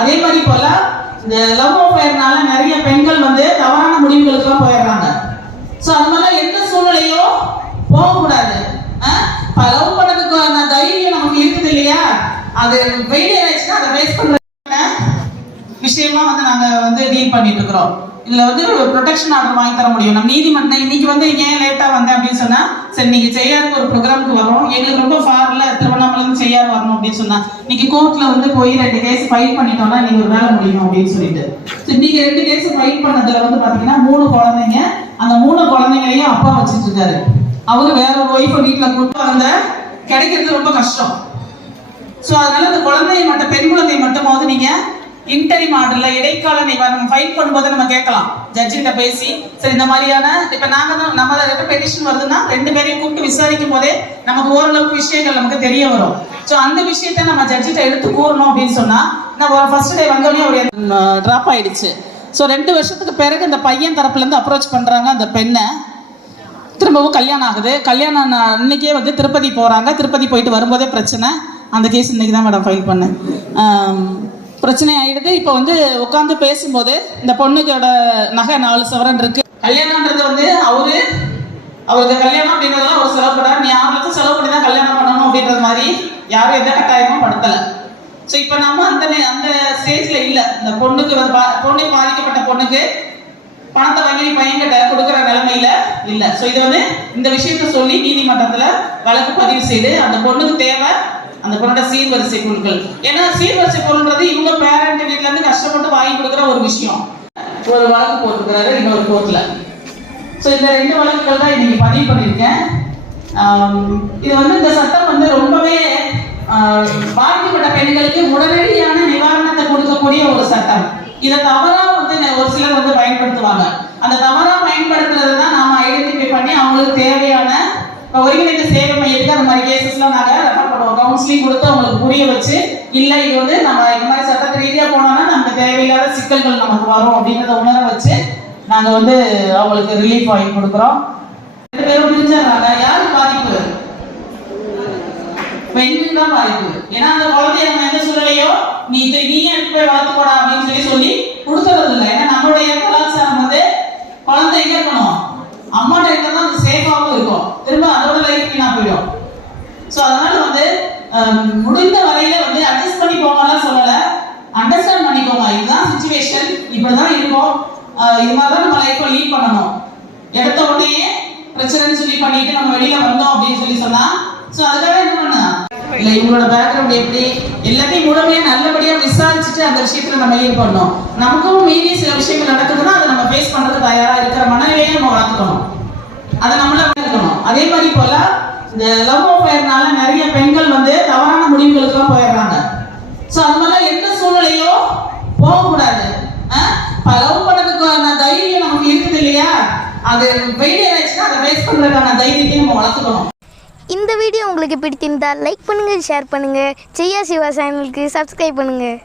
அதே மாதிரி போல இந்த லவ் அஃபேர்னால நிறைய பெண்கள் வந்து தவறான முடிவுகளுக்குலாம் போயிடுறாங்க. ஸோ அது மாதிரிலாம் எந்த சூழ்நிலையோ போகக்கூடாது. லவ் பண்ணதுக்கான தைரியம் நமக்கு இருக்குது இல்லையா? அது வெயில் ஆயிடுச்சுன்னா அதை வேஸ்ட் பண்ண விஷயமா வந்து நாங்க வந்து டீல் பண்ணிட்டு இருக்கிறோம். இதுல வந்து ப்ரொடெக்ஷன் ஆர்டர் வாங்கி தர முடியும். நம்ம நீதிமன்றம் இன்னைக்கு வந்து ஏன் லேட்டா வந்தேன் அப்படின்னு சொன்னா சரி நீங்க செய்யாருக்கு ஒரு ப்ரோக்ராமுக்கு வரோம். எங்களுக்கு ரொம்ப ஃபார்ல திருவண்ணாமலை செய்யார் வரணும் அப்படின்னு சொன்னா இன்னைக்கு கோர்ட்ல வந்து போய் ரெண்டு கேஸ் ஃபைல் பண்ணிட்டோம்னா நீங்க ஒரு வேலை முடியும் அப்படின்னு சொல்லிட்டு. சரி, நீங்க ரெண்டு கேஸ் ஃபைல் பண்ணதுல வந்து பாத்தீங்கன்னா மூணு குழந்தைங்க அந்த மூணு குழந்தைங்களையும் அப்பா வச்சுட்டு இருக்காரு. அவரு வேற ஒரு ஒய்ஃபை வீட்டுல கூப்பிட்டு அந்த கிடைக்கிறது ரொம்ப கஷ்டம். சோ அதனால அந்த குழந்தையை மட்டும் பெண் குழந்தையை மட்டுமாவது நீங்க இன்டரிம் ஆர்டர்ல இடைக்கால நிவாரணம் ஃபைல் பண்ணும்போது நம்ம கேட்கலாம். ஜட்ஜி கிட்ட பேசி சரி இந்த மாதிரியான இப்ப நாங்க தான் நம்ம பெட்டிஷன் வருதுன்னா ரெண்டு பேரையும் கூப்பிட்டு விசாரிக்கும் போதே நமக்கு ஓரளவுக்கு விஷயங்கள் நமக்கு தெரிய வரும். சோ அந்த விஷயத்தை நம்ம ஜட்ஜிட்ட எடுத்து கூறணும் அப்படின்னு சொன்னா நம்ம ஃபர்ஸ்ட் டே வந்தோடனே ஒரு டிராப் ஆயிடுச்சு. ஸோ ரெண்டு வருஷத்துக்கு பிறகு இந்த பையன் தரப்புல இருந்து அப்ரோச் பண்றாங்க அந்த பெண்ணை. திரும்பவும் கல்யாணம் ஆகுது. கல்யாணம் அன்னைக்கே வந்து திருப்பதி போகிறாங்க திருப்பதி போயிட்டு வரும்போதே பிரச்சனை. அந்த கேஸ் இன்னைக்கு தான் மேடம் ஃபைல் பண்ணேன் பிரச்சனை ஆயிடுது இப்போ வந்து உட்காந்து பேசும்போது இந்த பொண்ணுக்கோட நகை நாலு சவரன் இருக்கு. கல்யாணம்ன்றது வந்து அவரு அவருக்கு கல்யாணம் அப்படின்றதெல்லாம் அவர் செலவு நீ யாருக்கு செலவு பண்ணி தான் கல்யாணம் பண்ணணும் அப்படின்றது மாதிரி யாரும் எந்த கட்டாயமும் படுத்தலை. ஸோ இப்போ நம்ம அந்த அந்த ஸ்டேஜ்ல இல்ல. இந்த பொண்ணுக்கு வந்து பா- பொண்ணு பாதிக்கப்பட்ட பொண்ணுக்கு பணத்தை வாங்கி நீ பையன்கிட்ட கொடுக்குற நிலைமையில இல்ல. ஸோ இது வந்து இந்த விஷயத்த சொல்லி நீதிமன்றத்துல வழக்கு பதிவு செய்து அந்த பொண்ணுக்கு தேவை. அந்த பொண்ணோட சீர்வரிசை பொருட்கள். ஏன்னா சீர்வரிசை பொருள்ன்றது இவங்க பேரண்ட் வீட்ல இருந்து கஷ்டப்பட்டு வாங்கி கொடுக்குற ஒரு விஷயம். ஒரு வழக்கு போட்டுக்கிறாரு இன்னொரு கோர்ட்ல ஸோ இந்த ரெண்டு வழக்குகள் தான் இன்னைக்கு பதிவு பண்ணியிருக்கேன். இது வந்து இந்த சட்டம் வந்து ரொம்பவே பாதிக்கப்பட்ட பெண்களுக்கு உடனடியான நிவாரணத்தை கொடுக்கக்கூடிய ஒரு சட்டம். இதை தவறா வந்து ஒரு சிலர் வந்து பயன்படுத்துவாங்க. அந்த தவறா பயன்படுத்துறது தான் நாம ஐடென்டிஃபை பண்ணி அவங்களுக்கு தேவையான ஒருங்கிணைந்த சேவை மையத்துக்கு அந்த மாதிரி கேசஸ்லாம் நாங்கள் கவுன்சிலிங் கொடுத்து அவங்களுக்கு புரிய வச்சு இல்ல இது வந்து நம்ம இந்த மாதிரி சட்டத்து ரீதியா போனோம்னா நமக்கு தேவையில்லாத சிக்கல்கள் நமக்கு வரும் அப்படின்றத உணர வச்சு நாங்க வந்து அவங்களுக்கு ரிலீஃப் வாங்கி கொடுக்குறோம். ரெண்டு பேரும் பிரிஞ்சாங்க. யாரு பாதிப்பு? பெண்ணுக்கு தான் பாதிப்பு. ஏன்னா அந்த குழந்தைய நம்ம என்ன சொல்லலையோ நீ இது நீயே எடுத்து போய் வளர்த்து போடா அப்படின்னு சொல்லி சொல்லி கொடுத்துறது இல்லை ஏன்னா நம்மளுடைய கலாச்சாரம் வந்து குழந்தை எங்க இருக்கணும்? அம்மாட்ட இருந்தா தான் அது சேஃபாகவும் இருக்கும். திரும்ப அதோட லைஃப் வீணா போயிடும். ஸோ அதனால Um, முடிந்த வரையில வந்து அட்ஜஸ்ட் பண்ணி போங்கலாம் சொல்லல. அண்டர்ஸ்டாண்ட் பண்ணிக்கோங்க. இதுதான் சுச்சுவேஷன் இப்படிதான் இருக்கும். Uh, இது மாதிரி தான் நம்ம லைஃப்பை லீட் பண்ணணும். எடுத்த உடனே பிரச்சனைன்னு சொல்லி பண்ணிட்டு நம்ம வெளியில வந்தோம் அப்படின்னு சொல்லி சொன்னா ஸோ அதுக்காக என்ன பண்ணா இல்ல இவங்களோட பேக்ரவுண்ட் எப்படி? எல்லாத்தையும் முழுமையா நல்லபடியா விசாரிச்சுட்டு அந்த விஷயத்துல நம்ம லீட் பண்ணோம் நமக்கும் மீறி சில விஷயங்கள் நடக்குதுன்னா அதை நம்ம ஃபேஸ் பண்றது தயாரா இருக்கிற மனநிலையை நம்ம வளர்த்துக்கணும். அதை நம்மள இருக்கணும் அதே மாதிரி போல இந்த லவ் ஃபயர்னால நிறைய பெண்கள் வந்து தவறான முடிவுகளுக்குலாம் போயிடுறாங்க. ஸோ அது மாதிரிலாம் எந்த சூழ்நிலையோ போகக்கூடாது லவ் பண்ணதுக்கான தைரியம் நமக்கு இருக்குது இல்லையா? அது ஃபெயிலியர் ஆயிடுச்சுன்னா அதை ஃபேஸ் பண்ணுறதுக்கான தைரியத்தையும் நம்ம வளர்த்துக்கணும். இந்த வீடியோ உங்களுக்கு பிடித்திருந்தால் லைக் பண்ணுங்கள் ஷேர் பண்ணுங்கள் செய்யா சிவா சேனலுக்கு சப்ஸ்கிரைப் பண்ணுங்கள்